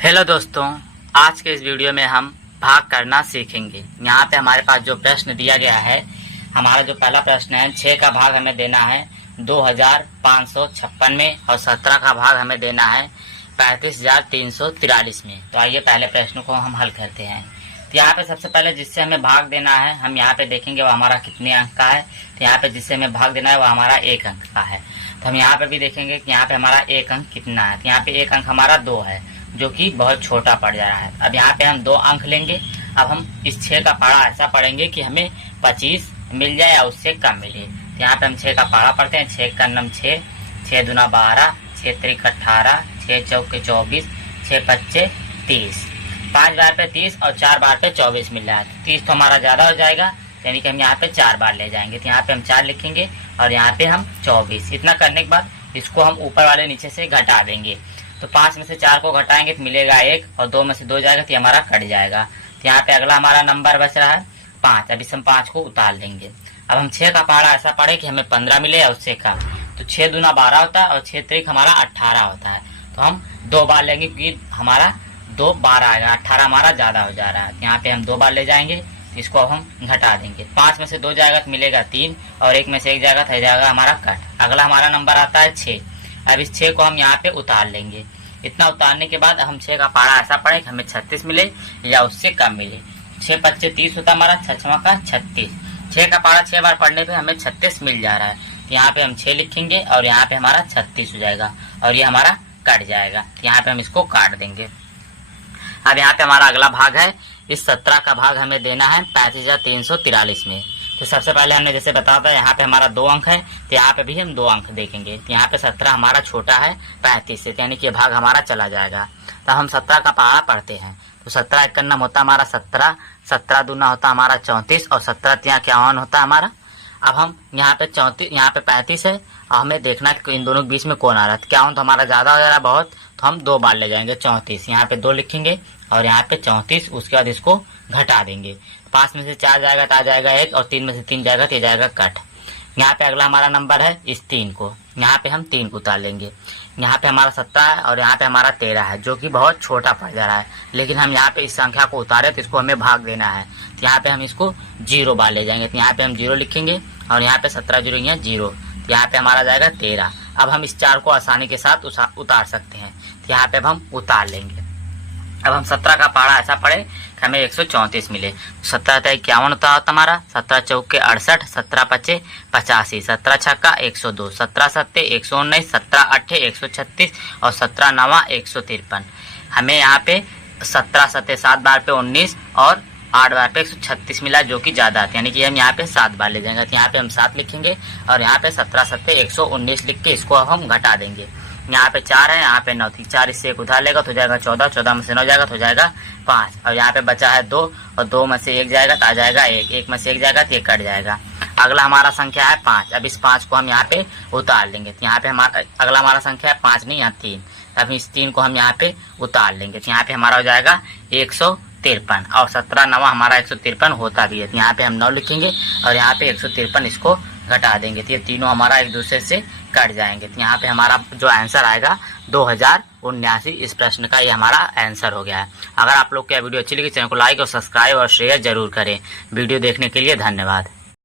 Hello दोस्तों, आज के इस वीडियो में हम भाग करना सीखेंगे। यहाँ पे हमारे पास जो प्रश्न दिया गया है, हमारा जो पहला प्रश्न है 6 का भाग हमें देना है 2556 में और 17 का भाग हमें देना है 35,343 में। तो आइए पहले प्रश्न को हम हल करते हैं। तो यहाँ पे सबसे पहले जिससे हमें भाग देना है, हम यहाँ पे देखेंगे वो हमारा कितने अंक का है। तो यहाँ पे जिससे हमें भाग देना है वो हमारा 1 अंक का है। तो हम यहाँ पे भी देखेंगे कि यहाँ पे हमारा 1 अंक कितना है। तो यहाँ पे 1 अंक हमारा 2 है, जो कि बहुत छोटा पड़ जा रहा है। अब यहाँ पे हम 2 अंक लेंगे। अब हम इस 6 का पारा ऐसा पढ़ेंगे कि हमें 25 मिल जाए या उससे कम मिले। तो यहाँ पे हम 6 का पारा पढ़ते हैं। 6 का नम 6, 6 दूना 12, 6 त्रिक 18, 6 चौके 24, 6 पच्चे 30। 5 बार पे 30 और 4 बार पे 24 मिल रहा है। 30 तो हमारा ज्यादा हो जाएगा, यानी कि हम यहाँ पे 4 बार ले जाएंगे। तो यहाँ पे हम 4 लिखेंगे और यहाँ पे हम 24। इतना करने के बाद इसको हम ऊपर वाले नीचे से घटा देंगे। तो 5 में से 4 को घटाएंगे तो मिलेगा 1 और 2 में से 2 जाएगा तो हमारा कट जाएगा। तो यहाँ पे अगला हमारा नंबर बच रहा है 5। अब इस हम 5 को उतार लेंगे। अब हम 6 का पारा ऐसा पढ़े कि हमें 15 मिले या उससे कम। तो 6 दूना 12 होता है और 6 त्रिक हमारा 18 होता है। तो हम 2 बार लेंगे क्योंकि हमारा 2 12 आएगा, 18 हमारा ज्यादा हो जा रहा है। यहाँ पे हम 2 बार ले जाएंगे, इसको अब हम घटा देंगे। 5 में से 2 जाएगा तो मिलेगा 3 और 1 में से 1 जाएगा तो जाएगा हमारा कट। अगला हमारा नंबर आता है 6। अब इस 6 को हम यहाँ पे उतार लेंगे। इतना उतारने के बाद हम 6 का पारा ऐसा पड़े कि हमें 36 मिले या उससे कम मिले। 6 पच्चे 30 होता हमारा, 6 का 36। 6 का पारा 6 बार पढ़ने पे हमें 36 मिल जा रहा है। तो यहाँ पे हम 6 लिखेंगे और यहाँ पे हमारा 36 हो जाएगा और ये हमारा कट जाएगा। यहाँ पे हम इसको काट देंगे। अब यहाँ पे हमारा अगला भाग है, इस 17 का भाग हमें देना है 35,343 में। तो सबसे पहले हमने जैसे बताया था यहाँ पे हमारा 2 अंक है, तो यहाँ पे भी हम 2 अंक देखेंगे। तो यहाँ पे 17 हमारा छोटा है 35 से, यानी कि ये भाग हमारा चला जाएगा। तो हम 17 का पारा पढ़ते हैं। तो 17 एक नम होता हमारा 17, 17 दूना होता हमारा 34 और 17 यहाँ क्या होता है हमारा। अब हम यहाँ पे 34, यहाँ पे 35 है और हमें देखना है कि इन दोनों के बीच में कौन आ रहा है। तो क्या तो हमारा ज्यादा हो जा रहा है बहुत, तो हम 2 बार ले जाएंगे 34। यहाँ पे 2 लिखेंगे और यहाँ पे 34, उसके बाद इसको घटा देंगे। 5 में से 4 जाएगा तो आ जाएगा 1 और 3 में से 3 जाएगा तो ये जाएगा कट। यहाँ पे अगला हमारा नंबर है इस 3 को, यहाँ पे हम 3 को उतार लेंगे। यहाँ पे हमारा 17 है और यहाँ पे हमारा 13 है, जो कि बहुत छोटा पड़ जा रहा है। लेकिन हम यहाँ पे इस संख्या को उतारे तो इसको हमें भाग देना है। तो यहाँ पे हम इसको 0 बार ले जाएंगे। तो यहाँ पे हम 0 लिखेंगे और यहाँ पे 17 0 यहाँ 0, तो यहाँ पे हमारा जाएगा 13। अब हम इस 4 को आसानी के साथ उतार सकते हैं। तो यहाँ पे अब हम उतार लेंगे। अब हम 17 का पारा ऐसा पढ़े कि हमें 134 मिले। 17 51 होता है हमारा, 17 चौके 68, 17 पचे 85, 17 छक्का 102, 17 सत्ते 119, 17 अट्ठे 136 और 17 नवा 153। हमें यहाँ पे 17 सत्ते 7 बार पे 19 और 8 बार पे 136 मिला, जो कि ज्यादा है, यानी कि हम यहाँ पे 7 बार ले जाएंगे। तो यहाँ पे हम 7 लिखेंगे और यहाँ पे 17 सत्ते 119 लिख के इसको अब हम घटा देंगे। यहाँ पे 4 है, यहाँ पे 9 थी, 4 इससे 1 उधार लेगा तो जाएगा 14, 14 में से 9 जाएगा तो जाएगा 5 और यहाँ पे बचा है 2 और 2 में से 1 जाएगा तो आ जाएगा 1, 1 में से 1 जाएगा तो ये कट जाएगा। अगला हमारा संख्या है 5। अब इस 5 को हम यहाँ पे उतार लेंगे। तो यहाँ पे हमारा अगला हमारा संख्या है 5 नहीं, यहाँ 3। अब इस 3 को हम यहाँ पे उतार लेंगे। तो यहाँ पे हमारा हो जाएगा 153 और 17 नवा हमारा 153 होता भी है। तो यहाँ पे हम 9 लिखेंगे और यहाँ पे 153 इसको घटा देंगे। तो ये तीनों हमारा एक दूसरे से कट जाएंगे। तो यहाँ पे हमारा जो आंसर आएगा 2079। इस प्रश्न का ये हमारा आंसर हो गया है। अगर आप लोग को यह वीडियो अच्छी लगी, चैनल को लाइक और सब्सक्राइब और शेयर जरूर करें। वीडियो देखने के लिए धन्यवाद।